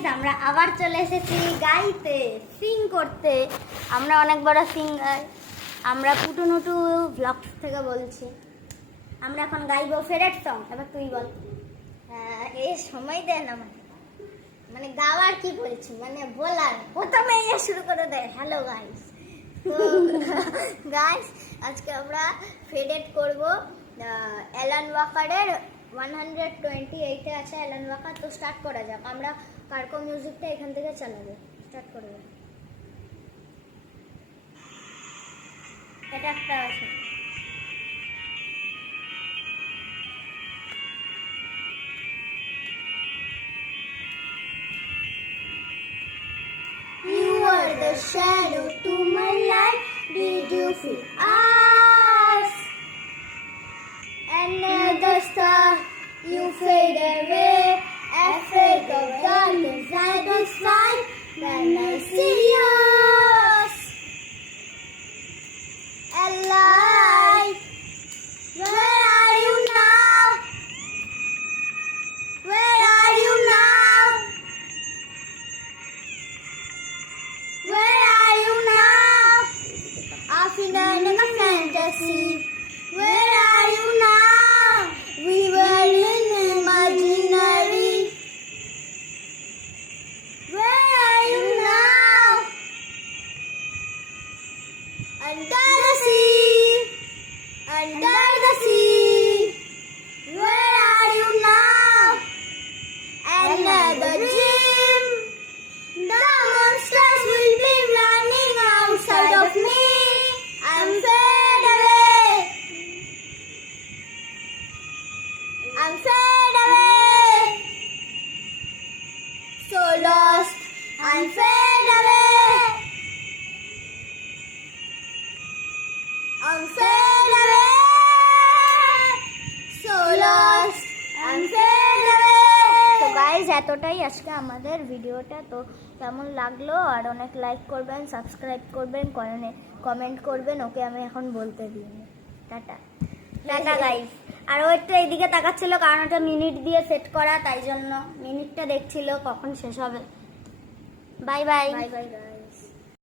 গাইস, আমরা আবার চলে এসেছি গাইতে, সিং করতে। আমরা অনেক বড় সিঙ্গার। আমরা পুটুনুটু ব্লগস থেকে বলছি। আমরা এখন গাইবো ফেভারিট সং। এবার তুই বল। এই সময় দেন আমাকে, মানে গাওয়ার কি বলছি, মানে বলার প্রথমে শুরু করে দেয়। হ্যালো গাইস, তো গাইস আজকে আমরা ফেডেট করব অ্যালান ওয়াকারের 128 আছে অ্যালান ওয়াকার। তো স্টার্ট করা যাক। আমরা কার্কো মিউজিকটা এখান থেকে চালাবো। স্টার্ট করে দেব। এটা একটা আছে। You were the shadow to my light. Did you feel us? Another star, you fade away. Afraid of darkness, I don't find when I see us. Alive, where are you now? Where are you now? Where are you now? Often in a fantasy. Where are you now? We were in imaginary. Where are you now? Under the sea. Under the sea. Where are you now? Another dream. The monsters will be running outside of me. I'm fade away. I'm fade away. So lost. I'm fade away. I'm fade away. So lost. I'm fade away. তো গাইজ এতটাই আজকে আমাদের ভিডিওটা। তো কেমন লাগলো, আর অনেক লাইক করবেন, সাবস্ক্রাইব করবেন, কমেন্ট করবেন। ওকে আমি এখন বলতে দিইনি। Tata tata guys. আর ও একটু এইদিকে তাকাচ্ছিল কারণ ওটা মিনিট দিয়ে সেট করা, তাই জন্য মিনিটটা দেখছিল কখন শেষ হবে। Bye bye. Bye bye.